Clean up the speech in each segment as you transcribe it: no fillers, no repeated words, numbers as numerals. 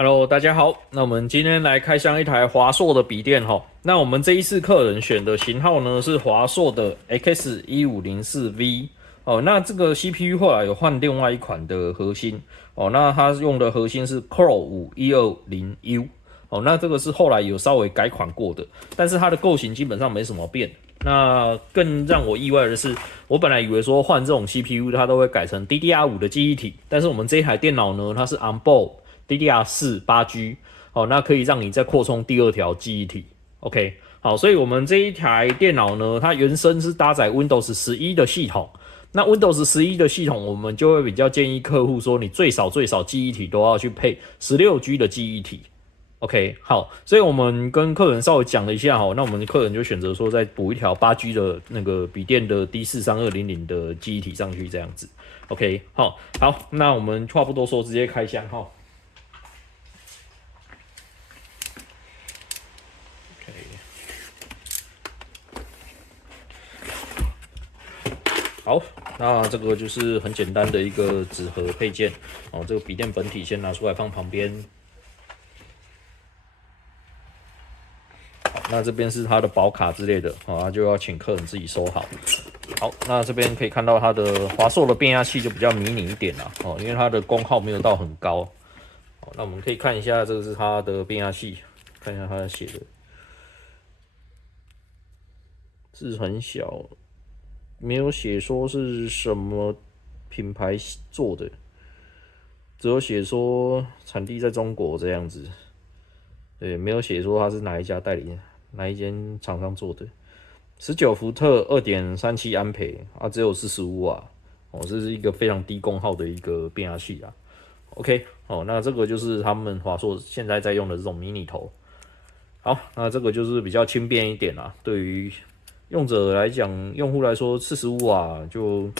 Hello，大家好。那我们今天来开箱一台华硕的笔电哈。那我们这一次客人选的型号呢是华硕的 X1504V 哦。那这个 CPU 后来有换另外一款的核心哦。那它用的核心是 Core 5120U 哦。那这个是后来有稍微改款过的，但是它的构型基本上没什么变。那更让我意外的是，我本来以为说换这种 CPU 它都会改成 DDR5 的记忆体，但是我们这一台电脑呢，它是 onboard DDR4 8G， 好，那可以让你再扩充第二条记忆体。OK， 好，所以我们这一台电脑呢，它原生是搭载 Windows 11的系统。那 Windows 11的系统，我们就会比较建议客户说，你最少记忆体都要去配16G 的记忆体。OK， 好，所以我们跟客人稍微讲了一下哈，那我们客人就选择说再补一条8G 的那个笔电的 D43200的记忆体上去，这样子。OK， 好，那我们话不多说，直接开箱哈。好，那这个就是很简单的一个纸盒配件哦。这个笔电本体先拿出来放旁边。好，那这边是它的保卡之类的，哦，那就要请客人自己收好。好，那这边可以看到它的华硕的变压器就比较迷你一点啦，哦，因为它的功耗没有到很高。好，那我们可以看一下，这个是它的变压器，看一下它写的字很小。没有写说是什么品牌做的，只有写说产地在中国这样子。对，没有写说它是哪一家代理、哪一间厂商做的。19伏特2.37安培啊，只有45瓦哦，这是一个非常低功耗的一个变压器啊。OK， 哦，那这个就是他们华硕现在在用的这种迷你头。好，那这个就是比较轻便一点啦，对于用者来讲，用户来说45瓦就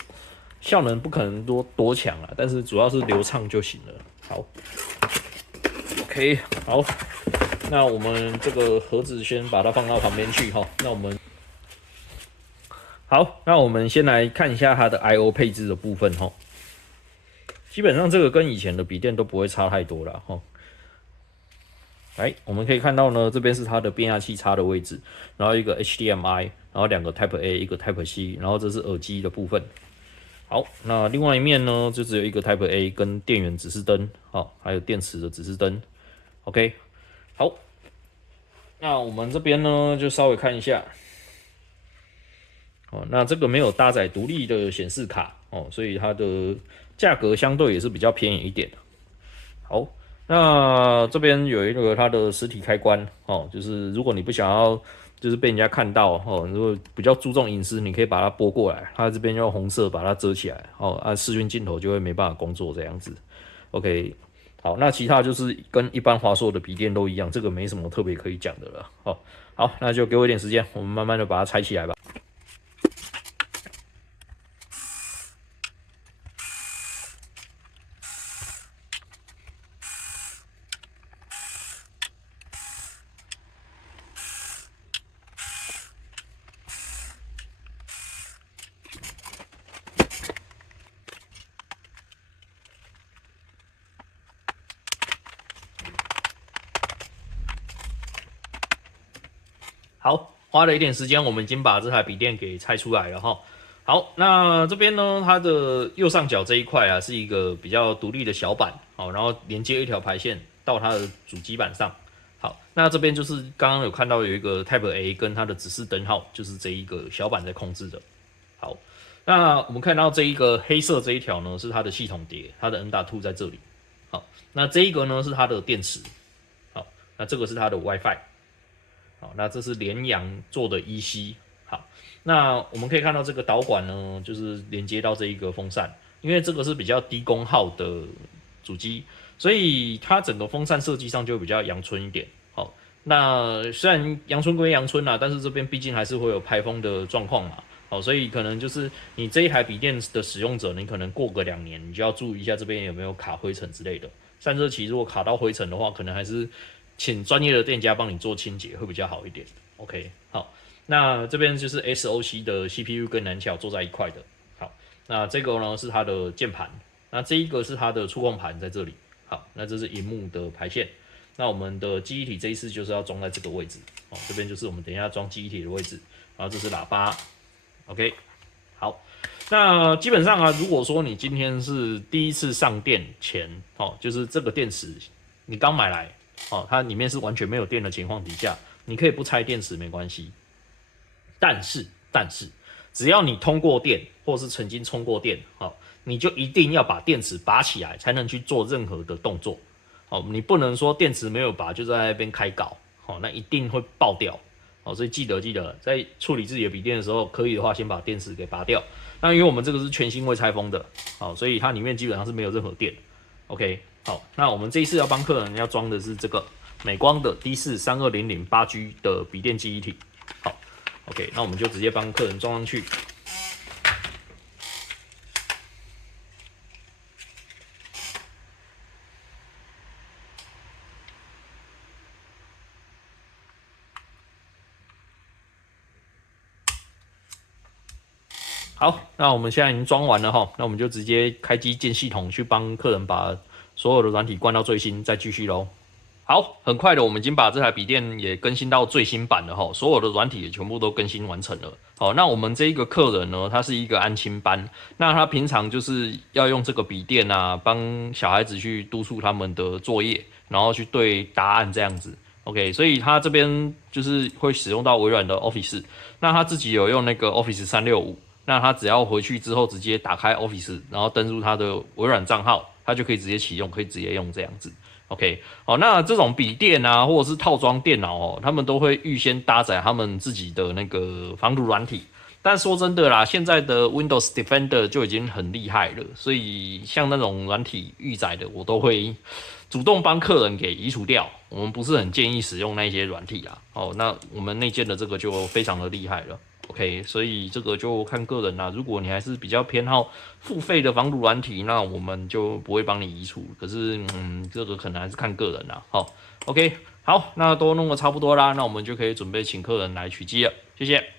效能不可能多强啦，但是主要是流畅就行了。好 ，OK， 好，那我们这个盒子先把它放到旁边去哈。那我们先来看一下它的 I/O 配置的部分哈。基本上这个跟以前的笔电都不会差太多啦哈。来，我们可以看到呢，这边是它的变压器插的位置，然后一个 HDMI， 然后两个 Type A， 一个 Type C， 然后这是耳机的部分。好，那另外一面呢，就只有一个 Type A 跟电源指示灯，好，还有电池的指示灯。OK， 好，那我们这边呢，就稍微看一下。哦，那这个没有搭载独立的显示卡哦，所以它的价格相对也是比较便宜一点。好，那这边有一个它的实体开关哦，就是如果你不想要就是被人家看到哦，如果比较注重隐私，你可以把它拨过来，它这边用红色把它遮起来哦，视讯镜头就会没办法工作这样子。OK， 好，那其他就是跟一般华硕的笔电都一样，这个没什么特别可以讲的了。好，那就给我一点时间，我们慢慢的把它拆起来吧。好，花了一点时间，我们已经把这台笔电给拆出来了哈。好，那这边呢，它的右上角这一块啊，是一个比较独立的小板，好，然后连接一条排线到它的主机板上。好，那这边就是刚刚有看到有一个 Type A 跟它的指示灯号，就是这一个小板在控制的。好，那我们看到这一个黑色这一条呢，是它的系统碟，它的 M.2 在这里。好，那这一个呢是它的电池。好，那这个是它的 WiFi。好，那这是联阳做的 EC。好，那我们可以看到这个导管呢，就是连接到这一个风扇，因为这个是比较低功耗的主机，所以它整个风扇设计上就比较阳春一点。好，那虽然阳春归阳春啦，但是这边毕竟还是会有排风的状况嘛。好，所以可能就是你这一台笔电的使用者，你可能过个2年，你就要注意一下这边有没有卡灰尘之类的。散热器如果卡到灰尘的话，可能还是请专业的店家帮你做清洁会比较好一点。OK， 好，那这边就是 SOC 的 CPU 跟南桥坐在一块的。好，那这个呢是它的键盘，那这一个是它的触控盘在这里。好，那这是萤幕的排线。那我们的记忆体这一次就是要装在这个位置，哦，这边就是我们等一下装记忆体的位置，然后这是喇叭 ，OK， 好，那基本上啊，如果说你今天是第一次上电前，哦，就是这个电池你刚买来，哦，它里面是完全没有电的情况底下，你可以不拆电池没关系，但是只要你通过电或是曾经充过电，好，你就一定要把电池拔起来，才能去做任何的动作。好，你不能说电池没有拔就在那边开搞，好，那一定会爆掉。好，所以记得在处理自己的笔电的时候，可以的话先把电池给拔掉。那因为我们这个是全新未拆封的，好，所以它里面基本上是没有任何电。OK， 好，那我们这一次要帮客人要装的是这个美光的 D4 3200 8G 的笔电记忆体。好 ，OK， 那我们就直接帮客人装上去。好，那我们现在已经装完了哈，那我们就直接开机建系统，去帮客人把所有的软体关到最新，再继续咯。好，很快的，我们已经把这台笔电也更新到最新版了哈，所有的软体也全部都更新完成了。好，那我们这一个客人呢，他是一个安亲班，那他平常就是要用这个笔电啊，帮小孩子去督促他们的作业，然后去对答案这样子。OK， 所以他这边就是会使用到微软的 Office， 那他自己有用那个 Office 365。那他只要回去之后直接打开 Office， 然后登入他的微软账号，他就可以直接启用，可以直接用这样子。OK， 好，那这种笔电啊，或者是套装电脑哦，他们都会预先搭载他们自己的那个防毒软体。但说真的啦，现在的 Windows Defender 就已经很厉害了，所以像那种软体预载的，我都会主动帮客人给移除掉。我们不是很建议使用那些软体啦。哦，那我们内建的这个就非常的厉害了。OK， 所以这个就看个人啦。如果你还是比较偏好付费的防毒软体，那我们就不会帮你移除。可是，这个可能还是看个人啦。好 ，OK， 好，那都弄得差不多啦，那我们就可以准备请客人来取机了。谢谢。